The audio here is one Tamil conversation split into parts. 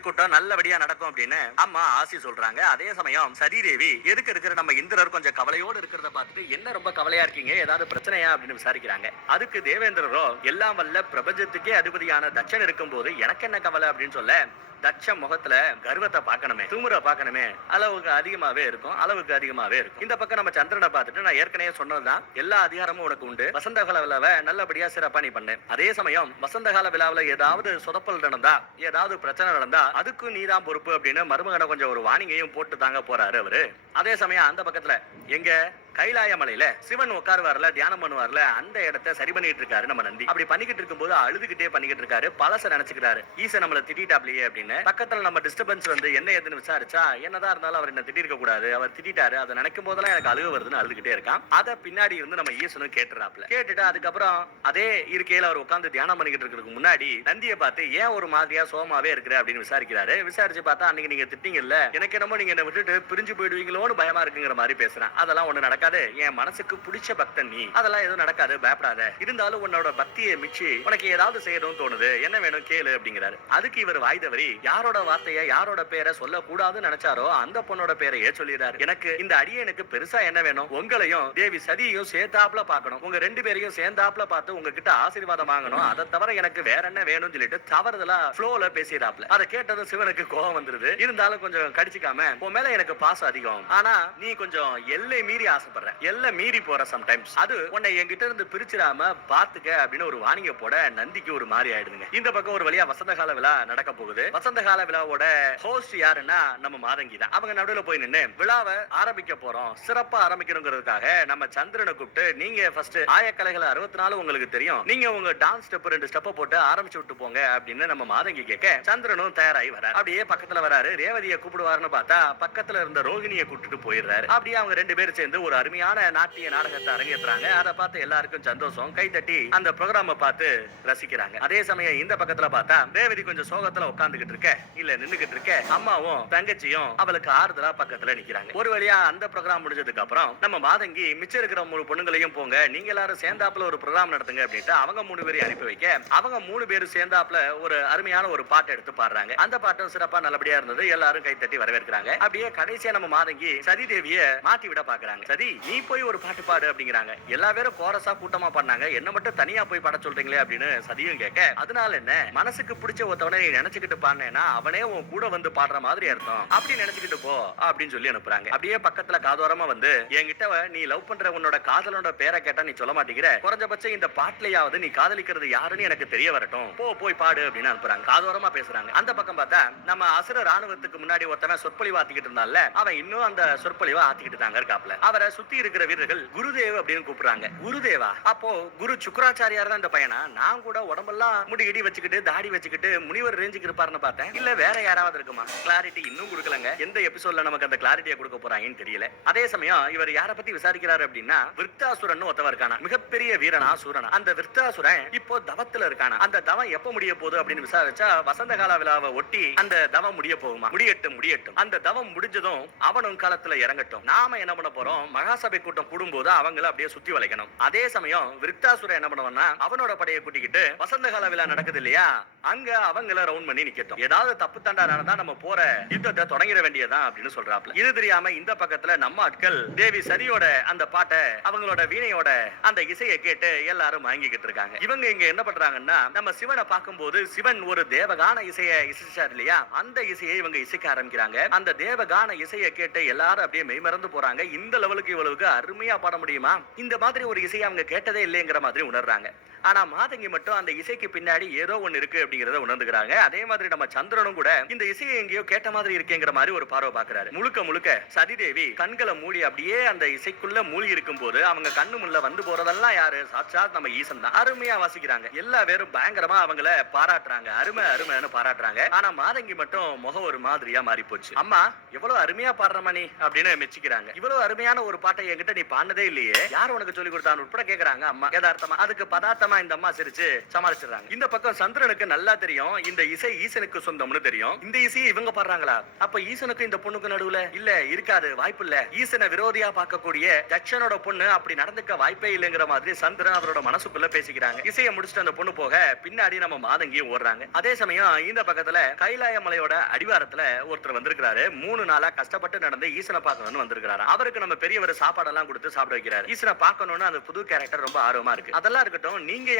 கூட்டம் நல்லபடியா நடக்கும் அப்படின்னு அம்மா ஆசி சொல்றாங்க. அதே சமயம் சதீதேவி எதுக்கு இருக்கிற நம்ம இந்திரர் கொஞ்சம் கவலையோடு இருக்கிறத பார்த்துட்டு என்ன ரொம்ப கவலையா இருக்கீங்க, ஏதாவது பிரச்சனையா அப்படின்னு விசாரிக்கிறாங்க. அதுக்கு தேவேந்திரரோ எல்லாம் வல்ல பிரபஞ்சத்துக்கே அதிபதியான தட்சன் இருக்கும் போது எனக்கு என்ன கவலை அப்படின்னு சொல்ல, தட்ச முகத்துல கர்வத்தை பார்க்கணுமே, திமிர பார்க்கணுமே, அளவுக்கு அதிகமாவே இருக்கும், அளவுக்கு அதிகமாவே இருக்கும். இந்த பக்கம் நம்ம சந்திரனை பார்த்துட்டு நான் ஏற்கனவே சொன்னதுதான், எல்லா அதிகாரமும் உனக்கு உண்டு, வசந்த கால விழாவை நல்லபடியா சிறப்பா நீ பண்ணு. அதே சமயம் வசந்த கால விழாவில் ஏதாவது சொதப்பல் நடந்தா, ஏதாவது பிரச்சனை நடந்தா அதுக்கும் நீதான் பொறுப்பு அப்படின்னு மருமகனை கொஞ்சம் ஒரு வாணிங்கையும் போட்டு தாங்க போறாரு அவரு. அதே சமயம் அந்த பக்கத்துல எங்க கைலாய மலையில சிவன் உட்காருவார்ல, தியானம் பண்ணுவார்ல, அந்த இடத்தை சரி பண்ணிட்டு இருக்காரு நம்ம நந்தி. அப்படி பண்ணிக்கிட்டு இருக்கும்போது அழுதுகிட்டே பண்ணிக்கிட்டு இருக்காரு. பழச நினைச்சுக்கிறாரு, ஈசன் நம்மள திட்டாப்லையே அப்படின்னு. பக்கத்துல நம்ம டிஸ்டர்பன்ஸ் வந்து என்ன ஏதுன்னு விசாரிச்சா, என்னதான் இருந்தாலும் அவர் என்ன திட்டிருக்க கூடாது, அவர் திட்டாரு, அதை நினைக்கும் போதெல்லாம் எனக்கு அழுக வருதுன்னு அழுதுகிட்டே இருக்கான். அதை பின்னாடி இருந்து நம்ம ஈசனும் கேட்டுறாப்ல. கேட்டுட்டு அதுக்கப்புறம் அதே இருக்கையில அவர் உட்காந்து தியானம் பண்ணிக்கிட்டு இருக்கிறதுக்கு முன்னாடி நந்தியை பார்த்து ஏன் ஒரு மாதிரியா சோமாவே இருக்கிற அப்படின்னு விசாரிக்கிறாரு. விசாரிச்சு பார்த்தா, அன்னைக்கு நீங்க திட்டீங்கல்ல, எனக்கு என்னமோ நீங்க என்ன விட்டுட்டு பிரிஞ்சு போயிடுவீங்களோன்னு பயமா இருக்குங்கிற மாதிரி பேசுறேன். அதெல்லாம் ஒண்ணு நடக்காது, என் மனசுக்கு பிடிச்ச பக்தன் நீ, அதெல்லாம் எதுவும் நடக்காது, பயப்படாத. இருந்தாலும் உன்னோட பக்தியை மிச்சி உனக்கு ஏதாவது செய்யணும்னு தோணுது, என்ன வேணும் கேளு அப்படிங்கிறாரு. அதுக்கு இவர் வாய் தவறி யாரோட வார்த்தைய யாரோட பேரை சொல்ல கூடாதுன்னு நினைச்சாரோ அந்த பொண்ணோட பேரையே சொல்லிடுறாரு. எனக்கு இந்த அடியனுக்கு பெருசா என்ன வேணும், உங்களையும் தேவி சதியையும் சேர்த்தாப்புல பார்க்கணும், உங்க ரெண்டு பேரையும் சேர்ந்தாப்புல பார்த்து உங்ககிட்ட ஆசீர்வாதம் வாங்கணும், அதை தவிர எனக்கு வேற என்ன வேணும்னு சொல்லிட்டு தவறுதலா ஃப்ளோல பேசிறாப்ல. அதை கேட்டதும் சிவனுக்கு கோபம் வந்துருது. இருந்தாலும் கொஞ்சம் கடிச்சிக்காம, உன் மேல எனக்கு பாசம் அதிகம், ஆனா நீ கொஞ்சம் எல்லை மீறி ஆசைப்படுற, எல்லை மீறி போற சம்டைம்ஸ், அது உன்னை என்கிட்ட இருந்து பிரிச்சிடாம பாத்துக்க அப்படின்னு ஒரு வாணிங்க போட நந்திக்கு ஒரு மாதிரி ஆயிடுதுங்க. இந்த பக்கம் ஒரு வழியா வசந்த கால விழா நடக்க போகுது. வசந்த கால விழாவோட ஹோஸ்ட் யாருன்னா நம்ம மாதங்கி தான். அவங்க நடுவுல போய் நின்னு விழாவை ஆரம்பிக்க போறோம், சிறப்பா ஆரம்பிக்கணுங்கிறதுக்காக நம்ம சந்திரனை கூப்பிட்டு, நீங்க ஃபர்ஸ்ட் ஆயக்கலைகளை 64 உங்களுக்கு தெரியும், நீங்க உங்க டான்ஸ் ஸ்டெப் 2 ஸ்டெப்பை போட்டு ஆரம்பிச்சு விட்டு போங்க அப்படின்னு நம்ம மாதங்கி கேட்க சந்திரனும் தயாராகி வராரு. அப்படியே பக்கத்துல வராரு. ரேவதியை கூப்பிடுவாருன்னு பார்த்தா பக்கத்துல இருந்த ரோகிணியை கூப்பிட்டு போயிடுறாரு. அப்படியே அவங்க ரெண்டு பேரும் சேர்ந்து ஒரு அருமையான நாட்டிய நாடகத்தை அரங்கேற்றாங்க. அதை பார்த்து எல்லாருக்கும் சந்தோஷம், கை தட்டி அந்த ப்ரோகிராமை பார்த்து ரசிக்கிறாங்க. அதே சமயம் இந்த பக்கத்துல பார்த்தா ரேவதி கொஞ்சம் சோகத்துல உட்கார்ந்துகிட்டு இருக்க, இல்ல நின்னுகிட்டு இருக்க, அம்மாவும் தங்கச்சியும் அவளுக்கு ஆறுதலா பக்கத்துல நிக்கிறாங்க. ஒரு வழியா அந்த ப்ரோகிராம் முடிஞ்சதுக்கு அப்புறம் நம்ம மாதங்கி மிச்சம் இருக்கிற 3 பொண்ணுங்களையும் போங்க, நீங்க எல்லாரும் சேர்ந்தாப்புல ஒரு ப்ரோகிராம் நடத்துங்க அப்படின்ட்டு அவங்க 3 பேரையும் அனுப்பி வைக்க, அவங்க 3 பேரும் சேர்ந்தாப்புல ஒரு அருமையான ஒரு பாட்டு எடுத்து பாடுறாங்க. அந்த பாட்டும் சிறப்பா நல்லபடியா இருந்தது. எல்லாரும் கை தட்டி வரவேற்கிறாங்க. அப்படியே கடைசியா நம்ம மாதங்கி சதி தேவிய மாட்டி விட பாக்குறாங்க. சதி, நீ போய் ஒரு பாட்டு பாடு அப்படிங்கிறாங்க. எல்லா பேரும் கோரஸா கூட்டமா பாடினாங்க, என்ன மட்டும் தனியா போய் பாட சொல்றீங்களே அப்படின்னு சதியும் கேட்க, அதனால என்ன, மனசுக்கு பிடிச்ச ஒருத்தவனை நீ நினைச்சுக்கிட்டு பாடினேன்னா அவனே உன் கூட வந்து பாடுற மாதிரி அர்த்தம், அப்படி நினைச்சுக்கிட்டு போ அப்படின்னு சொல்லி அனுப்புறாங்க. அப்படியே பக்கத்துல காதோரமா வந்து, என்கிட்ட நீ லவ் பண்ற உன்னோட காதலோட பேரை கேட்டா நீ சொல்ல மாட்டேங்கிற, குறைஞ்சபட்சம் இந்த பாட்டுலயாவது நீ காதலிக்கிறது யாருன்னு எனக்கு தெரிய வரட்டும், போய் பாடு அப்படின்னு அனுப்புறாங்க. காதோரமா பேசுறாங்க. அந்த பக்கம் பார்த்தா நம்ம அசுர ராணுவத்துக்கு முன்னாடி ஒருத்தவன் சொற்பொழிவு ஆத்திக்கிட்டு இருந்தால, அவன் இன்னும் அந்த சொற்பொழிவை ஆத்திக்கிட்டு தாங்க இருக்காப்ல. அவரை சுத்தி இருக்கிற வீரர்கள் குருதேவ் அப்படின்னு கூப்பிடுறாங்க. குருதேவா? அப்போ குரு சுக்கராச்சாரியார் தான் இந்த பையனா? நான் கூட உடம்பெல்லாம் முடிகிடி வச்சுக்கிட்டு தாடி வச்சுக்கிட்டு முனிவர் ரேஞ்சுக்கு இருப்பாருன்னு பார்த்தேன். இல்ல வேற யாராவது இருக்குமா? கிளாரிட்டி இன்னும் கொடுக்கலங்க. எந்த எபிசோட்ல நமக்கு அந்த கிளாரிட்டியை கொடுக்க போறாங்கன்னு தெரியல. அதே சமயம் இவர் யார பத்தி விசாரிக்கிறாரு அப்படின்னா, விருத்தாசுரன் ஒருத்தவர் இருக்கானா, மிகப்பெரிய வீரனா சூரனா. அந்த விருத்தாசுரன் இப்போ தவத்துல இருக்கானா. அந்த தவம் எப்ப முடிய போகுது அப்படின்னு விசாரிச்சா, வசந்த கால விழாவை ஒட்டி அந்த தவம் முடிய போகுமா. முடியட்டும். அந்த தவம் முடிஞ்சதும் அவனும் காலத்துல இறங்கட்டும். நாம என்ன பண்ண போறோம், மகாசபை கூட்டம் கூடும்போது அவங்கள அப்படியே சுத்தி வளைக்கணும். அதே சமயம் விருத்தாசுரன் என்ன பண்ணுவான்னா, அவனோட படையை கூட்டிக்கிட்டு வசந்த கால விழா நடக்குது இல்லையா, அங்க அவங்கள ரவுண்ட் பண்ணி நிக்கட்டும். ஏதாவது தப்பு தண்டா நடந்தா நம்ம போற யுத்தத்தை தொடங்கிட வேண்டியதான் அப்படின்னு சொல்றாப்ல. இது தெரியாம இந்த பக்கத்துல நம்ம ஆட்கள் தேவி சரியோட அந்த பாட்டை, அவங்களோட வீணையோட அந்த இசையை கேட்டு எல்லாரும் வாங்கிக்கிட்டு இருக்காங்க. இவங்க இங்க என்ன பண்றாங்கன்னா, நம்ம சிவனை பார்க்கும்போது சிவன் ஒரு தேவகான இசையை இசைச்சார் இல்லையா, அந்த இசையை இவங்க இசைக்க ஆரம்பிக்கிறாங்க. அந்த தேவகான இசையை கேட்டு எல்லாரும் அப்படியே மெய்மறந்து போறாங்க. இந்த லெவலுக்கு இவ்வளவுக்கு அருமையா பாட முடியுமா, இந்த மாதிரி ஒரு இசையை அவங்க கேட்டதே இல்லைங்கிற மாதிரி உணர்றாங்க. ஆனா மாதங்கி மட்டும் அந்த இசைக்கு பின்னாடி ஏதோ ஒண்ணு இருக்கு அப்படிங்கறத உணர்ந்துக்கிறாங்க. அதே மாதிரி நம்ம சந்திரனும் கூட இந்த இசையை எங்கேயோ கேட்ட மாதிரி இருக்கேங்கிற மாதிரி ஒரு பார்வை பாக்குறாரு. முழுக்க சதிதேவி கண்களை மூடி அப்படியே அந்த இசைக்குள்ள மூழ்கி இருக்கும் போது அவங்க கண்ணு முள்ள வந்து போறதெல்லாம் யாரு, சாட்சாத் நம்ம ஈசன் தான். அருமையா வாசிக்கிறாங்க. எல்லா பேரும் பயங்கரமா அவங்கள பாராட்டுறாங்க, அருமைன்னு பாராட்டுறாங்க. ஆனா மாதங்கி மட்டும் முகம் ஒரு மாதிரியா மாறி போச்சு. அம்மா எவ்வளவு அருமையா பாடுறமா நீ அப்படின்னு மெச்சிக்கிறாங்க. இவ்வளவு அருமையான ஒரு பாட்டை என்கிட்ட நீ பாடினதே இல்லையே, யார் உனக்கு சொல்லி கொடுத்தான்னு உட்பட கேக்குறாங்க அம்மா யதார்த்தமா. அதுக்கு பதார்த்தமா சாதாரணமா இந்த அம்மா சிரிச்சு சமாளிச்சிடுறாங்க. இந்த பக்கம் சந்திரனுக்கு நல்லா தெரியும் இந்த இசை ஈசனுக்கு சொந்தம்னு தெரியும். இந்த இசையை இவங்க பாடுறாங்களா, அப்ப ஈசனுக்கு இந்த பொண்ணுக்கு நடுவுல இல்ல இருக்காது, வாய்ப்பு இல்ல. ஈசனை விரோதியா பார்க்கக்கூடிய தட்சனோட பொண்ணு அப்படி நடந்துக்க வாய்ப்பே இல்லைங்கிற மாதிரி சந்திரன் அவரோட மனசுக்குள்ள பேசிக்கிறாங்க. இசையை முடிச்சுட்டு அந்த பொண்ணு போக பின்னாடி நம்ம மாதங்கியும் ஓடுறாங்க. அதே சமயம் இந்த பக்கத்துல கைலாய மலையோட அடிவாரத்துல ஒருத்தர் வந்திருக்கிறாரு. 3 நாளா கஷ்டப்பட்டு நடந்து ஈசனை பார்க்கணும்னு வந்திருக்காரு. அவருக்கு நம்ம பெரியவர் சாப்பாடெல்லாம் கொடுத்து சாப்பிட வைக்கிறாரு. ஈசனை பார்க்கணும்னு அந்த புது கேரக்டர் ரொம்ப ஆர்வமா இருக்கு. அதெல்லாம் இருக்கட்டும், நீங்க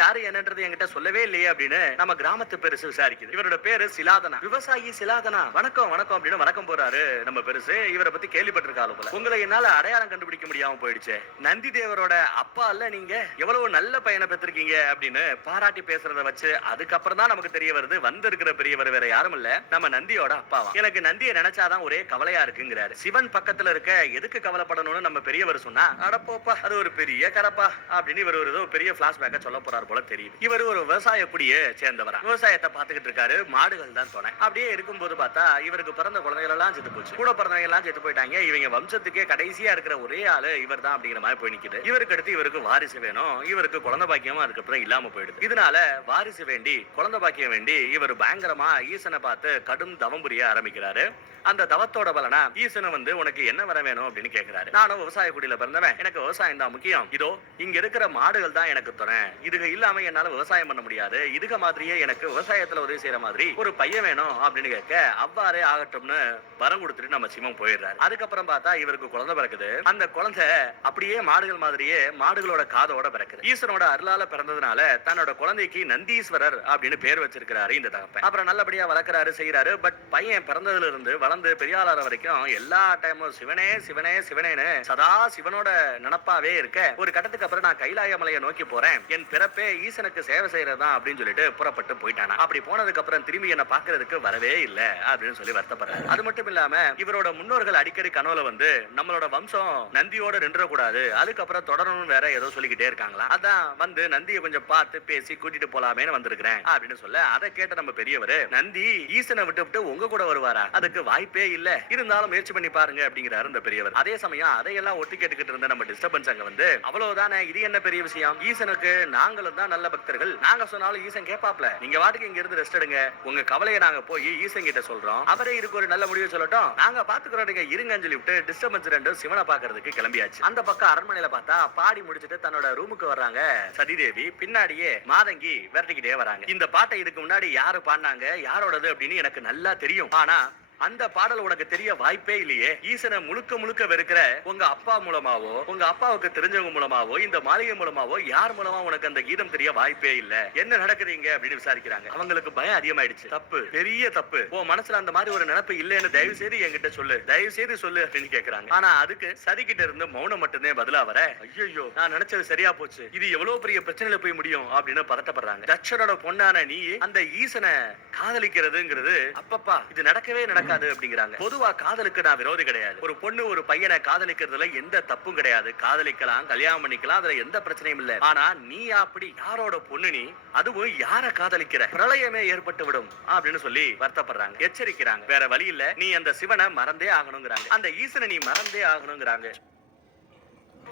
யாரு என்னன்றது என்கிட்ட சொல்லவே இல்லையே அப்படின்னு நம்ம கிராமத்து பெருசு விசாரிக்குது. இவரோட பேரு சிலாதனா, விவசாயி சிலாதனா. வணக்கம் வணக்கம் அப்படின்னு வணக்கம் போறாரு நம்ம பெருசு. இவரை பத்தி கேள்விப்பட்டிருக்காரு போல. உங்களை என்னால அடையாளம் கண்டுபிடிக்க முடியாம போயிடுச்சு. நந்தி தேவரோட அப்பா அல்ல நீங்க, எவ்வளவு நல்ல பையனை பெற்றிருக்கீங்க அப்படின்னு பாராட்டி பேசுறத வச்சு அதுக்கப்புறம் தான் நமக்கு தெரிய வருது வந்திருக்கிற பெரியவர் வேற யாரும் இல்ல, நம்ம நந்தியோட அப்பாவா. எனக்கு நந்தியை நினைச்சாதான் ஒரே கவலையா இருக்குங்கிறாரு. சிவன் பக்கத்துல இருக்க எதுக்கு கவலைப்படணும்னு நம்ம பெரியவர் சொன்னா, அடப்போப்பா அது ஒரு பெரிய கரப்பா அப்படின்னு இவர் ஒரு பெரிய பிளாஷ்பேக்க சொல்ல போறாரு போல தெரியுது. இவர் ஒரு விவசாய குடியை சேர்ந்தவரா, விவசாயத்தை பார்த்துக்கிட்டு இருக்காரு. மாடுகள் தான் துணை. அப்படியே இருக்கும்போது பார்த்தா இவருக்கு பிறந்த குழந்தைகள் எல்லாம் செத்து போச்சு. கூட பிறந்தவங்க எல்லாம் செத்து போயிட்டாங்க. இவங்க வம்சத்துக்கே கடைசியா இருக்கிற ஒரே ஆளு இவர் தான் அப்படிங்கிற மாதிரி போய் நிக்குது. இவருக்கு அடுத்து இவருக்கு வாரிசு வேணும். இவருக்கு குழந்தை பாக்கியமும் அதுக்கப்புறம் இல்லாம போயிடுது. இதனால வாரிசு வேண்டி குழந்தை பாக்கியம் வேண்டி இவர் பயங்கரமா ஈசனை பார்த்து கடும் தவம் புரிய ஆரம்பிக்கிறாரு. அந்த தவத்தோட பலனா ஈசனை வந்து உனக்கு என்ன வர வேணும் அப்படின்னு கேட்கிறாரு. நானும் விவசாய குடியில பிறந்தவன், எனக்கு விவசாயம் தான் முக்கியம். இதோ இங்க இருக்கிற மாடுகள் தான் எனக்கு துணை. இதுக இல்லாம என்னால விவசாயம் பண்ண முடியாது. இதுக மாதிரியே எனக்கு விவசாயத்துல உதவி செய்யற மாதிரி ஒரு பையன் வேணும் அப்படின்னு கேட்க, அவ்வாறே ஆகட்டும்னு வரம் கொடுத்துட்டு நம்ம சிவம் போயிடுறாரு. அதுக்கப்புறம் பார்த்தா இவருக்கு குழந்தை பிறக்குது. அந்த குழந்தை அப்படியே மாடுகள் மாதிரியே மாடுகளோட காதோட பிறக்குது. ஈசனோட அருளால பிறந்ததுனால தன்னோட குழந்தைக்கு நந்தீஸ்வரர் அப்படின்னு பேர் வச்சிருக்கிறாரு இந்த தகப்பன். அப்புறம் நல்லபடியா வளர்க்கறாரு செய்யறாரு. பட் பையன் பிறந்ததுல இருந்து வளர்ந்து பெரியாளர் வரைக்கும் எல்லா டைமும் சிவனே சிவனே சிவனேன்னு சதா சிவனோட நினப்பாவே இருக்க, ஒரு கட்டத்துக்கு அப்புறம் நான் கைலாய மலையை நோக்கி போறேன், என் பிறப்பே ஈசனுக்கு சேவை செய்யறதா அப்படின்னு சொல்லிட்டு புறப்பட்டு போயிட்டானா. அப்படி போனதுக்கு அப்புறம் திரும்பி என்ன பாக்குறதுக்கு வரவே இல்ல அப்படின்னு சொல்லி வருத்தப்படுறாரு. அது மட்டும் இல்லாம இவரோட முன்னோர்கள் அடிக்கடி கனவுல வந்து நம்மளோட வம்சம் நந்தியோட நின்ற கூடாது, அதுக்கப்புறம் தொடரணும் வேற ஏதோ சொல்லிக்கிட்டே இருக்காங்களா. அதான் வந்து நந்தியை கொஞ்சம் பார்த்து பேசி கூட்டிட்டு போலாமேன்னு வந்திருக்கிறேன் அப்படின்னு சொல்ல, அதை கேட்ட நம்ம பெரியவர், நந்தி ஈசனை விட்டு உங்க கூட வருவாரா, அதுக்கு வாய்ப்பே இல்ல, இருந்தாலும் முயற்சி பண்ணி பாருங்க அப்படிங்கிறாரு இந்த பெரியவர். அதே சமயம் அதையெல்லாம் ஒட்டி கேட்டுக்கிட்டு இருந்த நம்ம டிஸ்டர்பன்ஸ் அங்க வந்து, அவ்வளவுதானே இது என்ன பெரிய விஷயம், ஈசனுக்கு நாங்களும் தான் நல்ல பக்தர்கள், நாங்க சொன்னாலும் ஈசன் கேட்பாப்ல, நீங்க வாட்டுக்கு இங்க இருந்து ரெஸ்ட் எடுங்க, உங்க கவலையை நாங்க போய் ஈசன் கிட்ட சொல்றோம், அவரே இதுக்கு ஒரு நல்ல முடிவு சொல்லட்டும், நாங்க பாத்துக்கிறோம் இருங்கன்னு சொல்லிவிட்டு டிஸ்டர்பன்ஸ் ரெண்டும் சிவனை பாக்குறதுக்கு கிளம்பியாச்சு. அந்த பக்கம் அரண்மனையில பார்த்தா பாடி முடிச்சிட்டு தன்னோட ரூமுக்கு வர்றாங்க சதிதேவி. பின்னாடியே மாதங்கி விரட்டிக்கிட்டே வராங்க. இந்த பாட்டை இதுக்கு முன்னாடி யாரு பாடினாங்க, யாரோடது அப்படின்னு எனக்கு நல்லா தெரியும், ஆனா அந்த பாடல் உனக்கு தெரிய வாய்ப்பே இல்லையே. ஈசனை முழுக்க முழுக்க வெறுக்கிற உங்க அப்பா மூலமாவோ உங்க அப்பாவுக்கு தெரிஞ்சவங்க மூலமாவோ இந்த மாளிகை மூலமாவோ யார் மூலமா உனக்கு அந்த கீதம் தெரிய வாய்ப்பே இல்ல, என்ன நடக்குறீங்க அப்படின்னு விசாரிக்கிறாங்க. அவங்களுக்கு பயம் அதிகமாயிடுச்சு. தப்பு, பெரிய தப்பு, உன் மனசுல அந்த மாதிரி ஒரு நினைப்பு இல்லைன்னு தயவு செய்து என்கிட்ட சொல்லு, தயவு செய்து சொல்லு அப்படின்னு கேக்குறாங்க. ஆனா அதுக்கு சதிக்கிட்ட இருந்து மௌனம் மட்டுமே பதிலா வர, ஐயோ நான் நினைச்சது சரியா போச்சு, இது எவ்வளவு பெரிய பிரச்சனையில போய் முடியும் அப்படின்னு பதட்டப்படுறாங்க. தட்சனோட பொண்ணான நீ அந்த ஈசனை காதலிக்கிறதுங்கிறது அப்பப்பா இது நடக்கவே நடக்க அப்படிங்கிறாங்க. பொதுவா காதலுக்கு நான் விரோதி கிடையாது. ஒரு பொண்ணு ஒரு பையனை காதலிக்கிறதுல எந்த தப்பும் கிடையாது. காதலிக்கலாம், கல்யாணம் பண்ணிக்கலாம், அதுல எந்த பிரச்சனையும் இல்ல. ஆனா நீ அப்படி யாரோட பொண்ணு நீ, அதுவும் யார காதலிக்கிற, பிரளயமே ஏற்பட்டு விடும் அப்படின்னு சொல்லி வருத்தப்படுறாங்க, எச்சரிக்கிறாங்க. வேற வழி இல்ல, நீ அந்த சிவனை மறந்தே ஆகணுங்கிறாங்க, அந்த ஈசனை நீ மறந்தே ஆகணுங்கிறாங்க.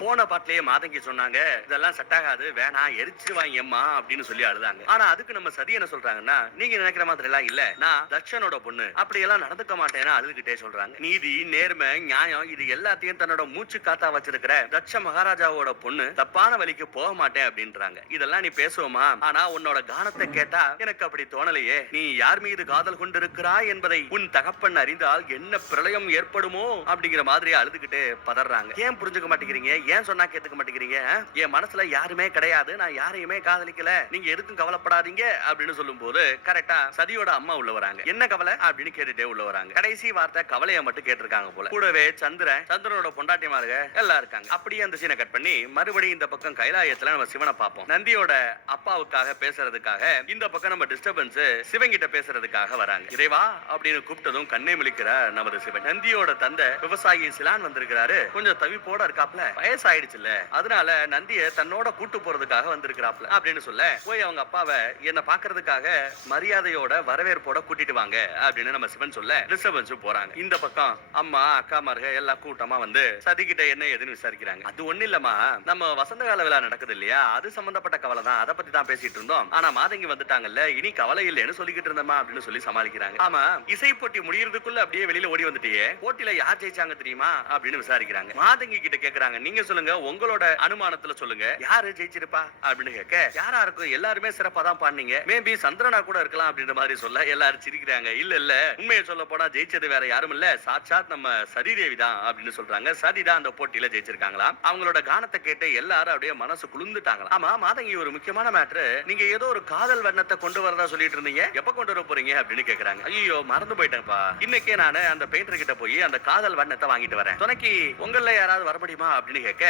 போன பாட்டிலேயே மாதங்கி சொன்னாங்க, இதெல்லாம் செட் ஆகாது, வேணாம், எரிச்சிருவாங்க அம்மா அப்படின்னு சொல்லி அழுதாங்க. ஆனா அதுக்கு நம்ம சதி என்ன சொல்றாங்கன்னா, நீங்க நினைக்கிற மாதிரி எல்லாம் இல்ல, நான் தட்சனோட பொண்ணு, அப்படி எல்லாம் நடந்துக்க மாட்டேன்னு அழுதுகிட்டே சொல்றாங்க. நீதி, நேர்மை, நியாயம் இது எல்லாத்தையும் தன்னோட மூச்சு காத்தா வச்சிருக்கிற தட்ச மகாராஜாவோட பொண்ணு தப்பான வழிக்கு போக மாட்டேன் அப்படின்றாங்க. இதெல்லாம் நீ பேசுவோமா, ஆனா உன்னோட கானத்தை கேட்டா எனக்கு அப்படி தோணலையே. நீ யார் மீது காதல் கொண்டிருக்கிறாய் என்பதை உன் தகப்பன் அறிந்தால் என்ன பிரளயம் ஏற்படுமோ அப்படிங்கிற மாதிரி அழுதுகிட்டு பதறாங்க. ஏன் புரிஞ்சுக்க மாட்டேங்கிறீங்க, ஏன் சொன்னா கேட்டுக்க மாட்டேங்கிறீங்க, என் மனசுல யாருமே கிடையாது, நான் யாரையுமே காதலிக்கல, நீங்க எதுக்கும் கவலைப்படாதீங்க அப்படின்னு சொல்லும் போது கரெக்டா சதியோட அம்மா உள்ள வராங்க. என்ன கவலை அப்படின்னு கேட்டுட்டே உள்ள வராங்க. கடைசி வார்த்தை கவலையை மட்டும் கேட்டிருக்காங்க போல. கூடவே சந்திரனோட பொண்டாட்டிமாருங்க எல்லாம் இருக்காங்க. அப்படியே அந்த சீனை கட் பண்ணி மறுபடியும் இந்த பக்கம் கைலாயத்துல நம்ம சிவனை பார்ப்போம். நந்தியோட அப்பாவுக்காக பேசுறதுக்காக இந்த பக்கம் நம்ம டிஸ்டர்பன்ஸ் சிவங்கிட்ட பேசுறதுக்காக வராங்க. இறைவா அப்படின்னு கூப்பிட்டதும் கண்ணை முழிக்கிற நமது சிவன். நந்தியோட தந்தை விவசாயி சிலான் வந்திருக்கிறாரு. கொஞ்சம் தவிப்போட இருக்காப்ல. வயசாயிடுச்சுல்ல, அதனால நந்திய தன்னோட கூட்டு போறதுக்காக வந்திருக்கிறாப்ல அப்படின்னு சொல்ல, போய் அவங்க அப்பாவை என்ன பாக்குறதுக்காக மரியாதையோட வரவேற்போட கூட்டிட்டு வாங்க அப்படின்னு நம்ம சிவன் சொல்ல டிஸ்டர்பன்ஸ் போறாங்க. இந்த பக்கம் அம்மா அக்காமார்க எல்லாம் கூட்டமா வந்து சதிக்கிட்ட என்ன ஏதுன்னு விசாரிக்கிறாங்க. அது ஒண்ணு இல்லம்மா, நம்ம வசந்த கால விழா நடக்குது இல்லையா, அது சம்பந்தப்பட்ட கவலை தான், அதை பத்தி தான் பேசிட்டு இருந்தோம். ஆனா மாதங்கி வந்துட்டாங்கல்ல, இனி கவலை இல்லைன்னு சொல்லிக்கிட்டு இருந்தோமா அப்படின்னு சொல்லி சமாளிக்கிறாங்க. ஆமா, இசை போட்டி முடியறதுக்குள்ள அப்படியே வெளியில ஓடி வந்துட்டியே, போட்டியில யார் ஜெயிச்சாங்க தெரியுமா அப்படின்னு விசாரிக்கிறாங்க. மாதங்கி கிட்ட கேக்குறாங்க, நீங்க சொல்லுங்க, உங்களோட அனுமானத்துல சொல்லுங்க, யாரு ஜெயிச்சிருப்பா அப்படின்னு கேட்க, யாரா இருக்கும், எல்லாருமே சிறப்பா தான் பாடுனீங்க, மேபி சந்திரனா கூட இருக்கலாம் அப்படின்ற மாதிரி சொல்ல எல்லாரும் சிரிக்கிறாங்க. இல்ல இல்ல, உண்மையை சொல்ல போனா ஜெயிச்சது வேற யாரும் இல்ல, சாட்சாத் நம்ம சதிதேவி தான் அப்படின்னு சொல்றாங்க. சதிதான் அந்த போட்டியில ஜெயிச்சிருக்காங்களாம். அவங்களோட கானத்தை கேட்டு எல்லாரும் அப்படியே மனசு குளிர்ந்துட்டாங்களாம். ஆமா மாதங்கி, ஒரு முக்கியமான மேட்டர், நீங்க ஏதோ ஒரு காதல் வண்ணத்தை கொண்டு வரதா சொல்லிட்டு இருந்தீங்க, எப்ப கொண்டு வர போறீங்க அப்படின்னு கேக்குறாங்க. ஐயோ மறந்து போயிட்டேன்ப்பா, இன்னைக்கே நானு அந்த பெயிண்டர் கிட்ட போய் அந்த காதல் வண்ணத்தை வாங்கிட்டு வரேன், துணைக்கு உங்கள யாராவது வர முடியுமா அப்படின்னு கேட்க,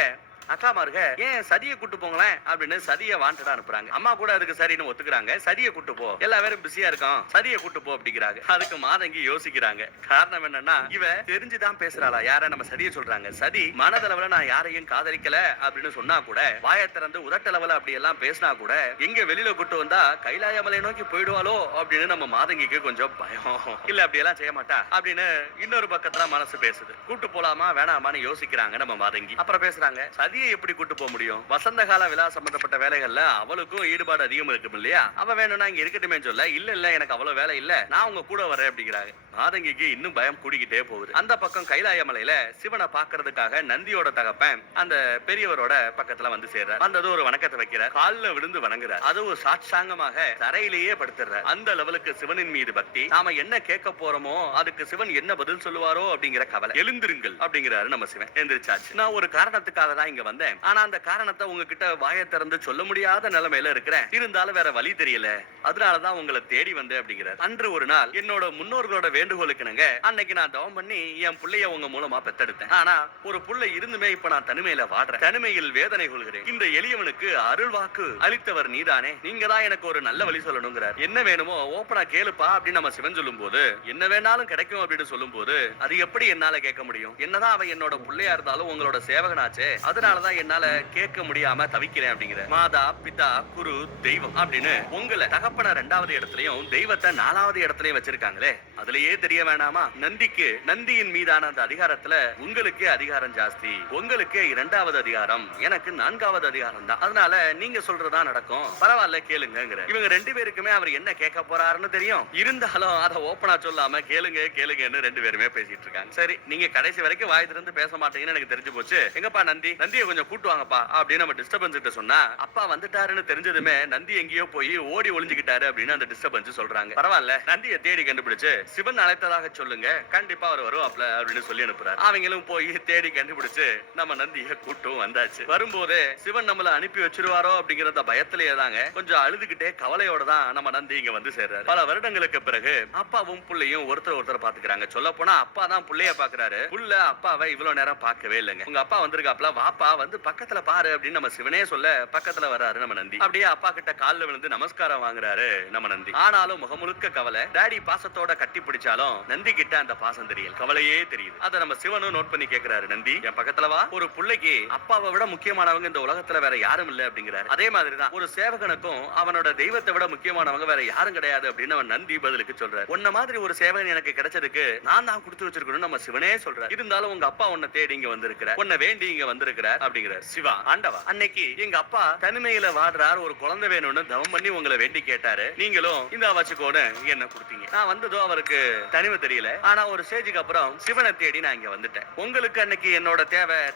அக்காமாருக ஏன் சதியை கூட்டு போங்களேன் அப்படின்னு சதியை வாண்டடா அனுப்புறாங்க. அம்மா கூட அதுக்கு சரின்னு ஒத்துக்கிறாங்க. சதியை கூட்டு போ, எல்லா பேரும் பிஸியா இருக்கோம், சதியை கூட்டு போ அப்படிங்கிறாங்க. அதுக்கு மாதங்கி யோசிக்கிறாங்க. காரணம் என்னன்னா, இவ தெரிஞ்சுதான் பேசுறாளா, யார நம்ம சதியை சொல்றாங்க. சதி மனதளவுல நான் யாரையும் காதலிக்கல அப்படின்னு சொன்னா கூட, வாயை திறந்து உதட்டளவுல அப்படி எல்லாம் பேசினா கூட, எங்க வெளியில கூட்டு வந்தா கைலாயமலை நோக்கி போயிடுவாளோ அப்படின்னு நம்ம மாதங்கிக்கு கொஞ்சம் பயம். இல்ல அப்படி எல்லாம் செய்ய மாட்டா அப்படின்னு இன்னொரு பக்கத்துல மனசு பேசுது. கூட்டு போலாமா வேணாமான்னு யோசிக்கிறாங்க நம்ம மாதங்கி. அப்புறம் பேசுறாங்க, சதியை எப்படி கூட்டு போக முடியும், வசந்த கால விழா சம்பந்தப்பட்ட வேலைகள்ல அவளுக்கும் ஈடுபாடு அதிகம் இருக்கும் இல்லையா, அவ வேணும்னா இங்க இருக்கட்டுமே சொல்ல, இல்ல இல்ல எனக்கு அவ்வளவு வேலை இல்ல, நான் உங்க கூட வரேன் அப்படிங்கிறாங்க. மாதங்கிக்கு இன்னும் பயம் கூடிக்கிட்டே போகுது. அந்த பக்கம் கைலாயமலையில சிவனை பாக்குறதுக்காக நந்தியோட தகப்பன் அந்த பெரியவரோட பக்கத்துல வந்து சேர்றார். வந்தது ஒரு வணக்கத்தை வைக்கிறார், கால்ல விழுந்து வணங்குறார். அதுவும் சாட்சாங்கமாக தரையிலேயே படுத்துறார். அந்த லெவலுக்கு சிவனின் மீது பக்தி. நாம என்ன கேட்க போறோமோ அதுக்கு சிவன் என்ன பதில் சொல்லுவாரோ அப்படிங்கிற கவலை. எழுந்திருங்கள் அப்படிங்கிறாரு நம்ம சிவன். எந்திரிச்சாச்சு. நான் ஒரு காரணத்துக்காக தான் இங்க வந்தேன், ஆனா அந்த காரணத்தை உங்ககிட்ட வாயை திறந்து சொல்ல முடியாத நிலைமையில இருக்கிறேன், இருந்தாலும் வேற வழி தெரியல, அதனாலதான் உங்களை தேடி வந்தேன் அப்படிங்கிறார். அன்று ஒரு நாள் என்னோட முன்னோர்களோட வேண்டுகோளுக்கு அன்னைக்கு நான் தவம் பண்ணி என் பிள்ளைய உங்க மூலமா பெத்தெடுத்தேன். ஆனா ஒரு புள்ள இருந்துமே இப்ப நான் தனிமையில வாடுறேன், தனிமையில் வேதனை கொள்கிறேன். இந்த எளியவனுக்கு அருள் வாக்கு அளித்தவர் நீதானே, நீங்க தான் எனக்கு ஒரு நல்ல வழி சொல்லணுங்கிறார். என்ன வேணுமோ ஓப்பனா கேளுப்பா அப்படின்னு நம்ம சிவன் சொல்லும் போது, என்ன வேணாலும் கிடைக்கும் அப்படின்னு சொல்லும் போது, அது எப்படி என்னால கேட்க முடியும், என்னதான் அவன் என்னோட பிள்ளையா இருந்தாலும் உங்களோட சேவகனாச்சே, அதனாலதான் என்னால கேட்க முடியாம தவிக்கிறேன் அப்படிங்கிற. மாதா பிதா குரு தெய்வம் அப்படின்னு உங்களை தகப்பன 2வது இடத்துலயும் தெய்வத்தை 4வது இடத்துலயும் வச்சிருக்காங்களே, அதுலயே தெரிய வேணாமா, நந்திக்கு நந்தியின் மீதான அந்த அதிகாரத்துல உங்களுக்கே அதிகாரம் ஜாஸ்தி, உங்களுக்கு 2வது அதிகாரம், எனக்கு 4வது அதிகாரம் தான், அதனால நீங்க சொல்றதா நடக்கும், பரவாயில்ல கேளுங்கிற. இவங்க 2 பேருக்குமே அவர் என்ன கேட்க போறாருன்னு தெரியும், இருந்தாலும் அதை ஓப்பனா சொல்லாம கேளுங்க கேளுங்கன்னு 2 பேருமே பேசிட்டு இருக்காங்க. சரி, நீங்க கடைசி வரைக்கும் வாய் திறந்து பேச மாட்டீங்கன்னு எனக்கு தெரிஞ்சு போச்சு, எங்கப்பா நந்தியை கொஞ்சம் கூட்டு வாங்கப்பா அப்படின்னு நம்ம டிஸ்டர்பன்ஸ் கிட்ட சொன்னா, அப்பா வந்துட்டாருன்னு தெரிஞ்சதுமே நந்தி எங்கேயோ போய் ஓடி ஒளிஞ்சுக்கிட்டாரு அப்படின்னு அந்த டிஸ்டர்பன்ஸ் சொல்றாங்க. பரவாயில்ல, நந்தியை தேடி கண்டுபிடிச்சு சிவன் அழைத்ததாக சொல்லுங்க, கண்டிப்பா அவர் வருவாப்ல அப்படின்னு சொல்லி அனுப்புறாரு. அவங்களும் போய் தேடி கண்டுபிடிச்சு நம்ம நந்தியை கூட்டும் வந்தாச்சு. வரும்போது சிவன் நம்மள அனுப்பி வச்சிருவாரோ அப்படிங்கிற பயத்திலேயே தாங்க கொஞ்சம் அழுதுகிட்டே கவலையோட தான் நம்ம நந்தி இங்க வந்து சேர்றாரு. பல வருடங்களுக்கு பிறகு அப்பாவும் புள்ளையும் ஒருத்தர் பாத்துக்கிறாங்க. சொல்ல போனா அப்பா தான் புள்ளைய பாக்குறாரு, புள்ள அப்பாவை இவ்வளவு நேரம் பார்க்கவே இல்லைங்க. உங்க அப்பா வந்திருக்காப்ல, வாப்பா வந்து பக்கத்துல பாரு அப்படின்னு நம்ம சிவனே சொல்ல பக்கத்துல வராரு நம்ம நந்தி. அப்படியே அப்பா கிட்ட கால்ல விழுந்து நமஸ்காரம் வாங்குறாரு நம்ம நந்தி. ஆனாலும் முகமுழுக்க கவலை. டாடி பாசத்தோட கட்டி பிடிச்சாலும் நந்தி கிட்ட அந்த பாசம் தெரியல, கவலையே தெரியுது. அத நம்ம சிவனும் நோட் பண்ணி கேக்குறாரு, நந்தி என் பக்கத்துல வா, ஒரு புள்ளைக்கு அப்பாவை விட முக்கியமானவங்க இந்த உலகத்துல வேற யாரும் இல்ல அப்படிங்கிறாரு. அதே மாதிரிதான் ஒரு சேவகனுக்கும் அவனோட தெய்வத்தை விட முக்கியமானவங்க வேற யாரும் கிடையாது அப்படின்னு அவன் நந்தி பதிலுக்கு சொல்றாரு. உன்ன மாதிரி ஒரு சேவகன் எனக்கு கிடைச்சதுக்கு நான் தான் கொடுத்து வச்சிருக்கணும் நம்ம சிவனே சொல்றாரு. இருந்தாலும் உங்க அப்பா உன்னை தேடி இங்க வந்திருக்கிற, உன்னை வேண்டி இங்க வந்திருக்கிற அப்படிங்கிற. சிவா ஆண்டவா, அன்னைக்கு எங்க அப்பா தனிமையில வாடுறாரு, ஒரு குழந்தை வேணும்னு தவம் பண்ணி உங்களை வேண்டி கேட்டாரு, நீங்களும் இந்த வச்சுக்கோன்னு என்ன கொடுத்தீங்க. நான் வந்ததோ அவருக்கு தனிமை தெரியல, ஆனா ஒரு ஸ்டேஜுக்கு அப்புறம் சிவனை தேடி நான் இங்க வந்துட்டேன். உங்களுக்கு அன்னைக்கு என்னோட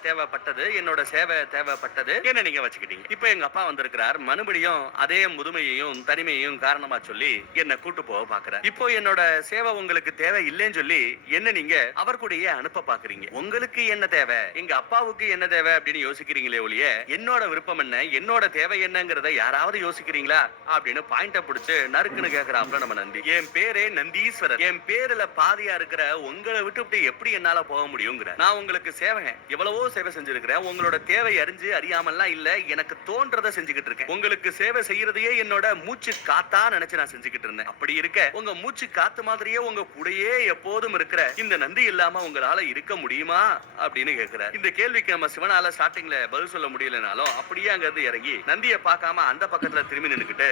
தேவைப்பட்டது, என்னோட சேவை தேவைப்பட்டது, என்ன நீங்க வச்சுக்கிட்டீங்க. இப்ப எங்க அப்பா வந்திருக்கிறார், மறுபடியும் அதே முதுமையையும் தனிமையையும் காரணமா சொல்லி என்ன கூட்டு போக பாக்குறார். இப்போ என்னோட சேவை உங்களுக்கு தேவை இல்லைன்னு சொல்லி என்ன நீங்க அவர் கூடயே அனுப்ப பாக்குறீங்க. உங்களுக்கு என்ன தேவை, எங்க அப்பாவுக்கு என்ன தேவை அப்படின்னு யோசிக்கிறீங்களே ஒழிய என்னோட விருப்பம் என்ன, என்னோட தேவை என்னங்கறத யாராவது யோசிக்கிறீங்களா அப்படின்னு பாயிண்ட பிடிச்சு நறுக்குன்னு கேக்குறாப்ல நம்ம நந்தி. என் பேரே நந்தீஸ்வரர், என் பேருல பாதியா இருக்கிற உங்களை விட்டு எப்படி என்னால போக முடியுங்கிற. நான் உங்களுக்கு சேவகன், எவ்வளவோ சேவை செஞ்சிருக்கிறேன், உங்களோட தேவை அறிஞ்சு அறியாமல்லாம் இல்ல, எனக்கு தோன்றதை செஞ்சுக்கிட்டு இருக்கேன். உங்களுக்கு சேவை செய்யறதையே என்னோட மூச்சு காத்தா நினைச்சு நான் செஞ்சுக்கிட்டு இருந்தேன். அப்படி இருக்க உங்க மூச்சு காத்து மாதிரியே உங்க கூடயே எப்போதும் இருக்கிற இந்த நந்தி இல்லாம உங்களால இருக்க முடியுமா அப்படின்னு கேக்குறாரு. இந்த கேள்விக்கு நம்ம சிவனால ஸ்டார்டிங்ல பதில் சொல்ல முடியலனாலும் அப்படியே அங்க இருந்து இறங்கி நந்தியை பார்க்காம அந்த பக்கத்துல திரும்பி நின்னுக்கிட்டு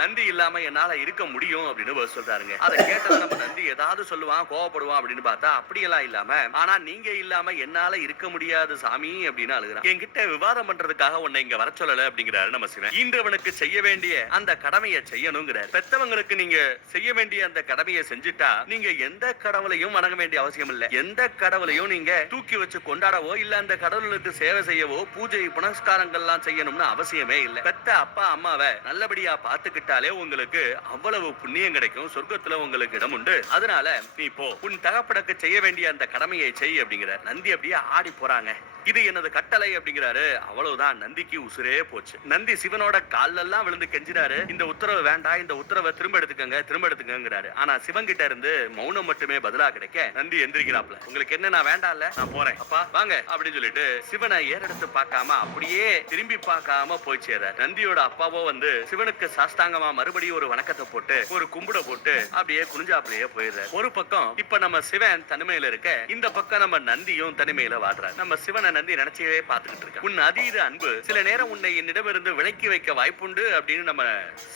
நந்தி இல்லாம என்னால இருக்க முடியும் அப்படின்னு பதில் சொல்றாருங்க. அதை கேட்டது நம்ம நந்தி ஏதாவது சொல்லுவான் கோவப்படுவான் அப்படின்னு பார்த்தா அப்படியெல்லாம் இல்லாம ஆனா நீங்க இல்லாம என்னால இருக்க முடியாது சாமி அப்படின்னு அழுகுறான். என்கிட்ட விவாதம் பண்றதுக்காக உன்னை இங்க வர சொல்லல அப்படிங்கிறாரு நம்ம சிவன். ஈன்றவனுக்கு செய்ய வேண்டிய அந்த கடமையை செய்யணுங்கிறார். பெத்தவங்களுக்கு நீங்க செய்ய வேண்டிய அந்த கடமையை செஞ்சுட்டா நீங்க எந்த கடவுளையும் வணங்க வேண்டிய அவசியம் இல்ல. எந்த கடவுளையும் நீங்க தூக்கி வச்சு கொண்டாடவோ இல்ல அந்த கடவுளுக்கு சேவை செய்யவோ பூஜை புனஸ்காரங்கள்லாம் செய்யணும்னு அவசியமே இல்ல. பெத்த அப்பா அம்மாவை நல்லபடியா பாத்துக்கிட்டாலே உங்களுக்கு அவ்வளவு புண்ணியம் கிடைக்கும். சொர்க்கத்துல உங்களுக்கு இடம் உண்டு. அதனால நீ போ, உன் தகப்பனுக்கு செய்ய வேண்டிய அந்த கடமையை செய் அப்படிங்கிற. நந்தி அப்படியே ஆடி போறாங்க. இது எனது கட்டளை அப்படிங்கிறாரு. அவ்வளவுதான், நந்திக்கு உசுரே போச்சு. நந்தி சிவனோட காலெல்லாம் விழுந்து கெஞ்சினாரு, இந்த உத்தரவு வேண்டாம், இந்த உத்தரவை திரும்ப எடுத்துக்கங்கிறாரு. ஆனா சிவன் கிட்ட இருந்து மௌனம் மட்டுமே பதிலா கிடைக்க நந்தி எந்திரிக்கிறாப்ல. உங்களுக்கு என்ன, நான் வேண்டாம்ல, நான் போறேன், அப்பா வாங்க அப்படின்னு சொல்லிட்டு சிவனை ஏறெடுத்து பார்க்காம அப்படியே திரும்பி பார்க்காம போய் சேர. நந்தியோட அப்பாவோ வந்து சிவனுக்கு சாஷ்டாங்கமா மறுபடியும் ஒரு வணக்கத்தை போட்டு ஒரு கும்பிட போட்டு அப்படியே குனிஞ்சாப்லயே போயிடுற. ஒரு பக்கம் இப்ப நம்ம சிவன் தனிமையில இருக்க, இந்த பக்கம் நம்ம நந்தியும் தனிமையில வாடுறாரு. நம்ம சிவனை நந்தி நினைச்சவே பார்த்துக்கிட்டு இருக்க. உன் அதீத அன்பு சில நேரம் உன்னை என்னிடமிருந்து விலக்கி வைக்க வாய்ப்புண்டு அப்படின்னு நம்ம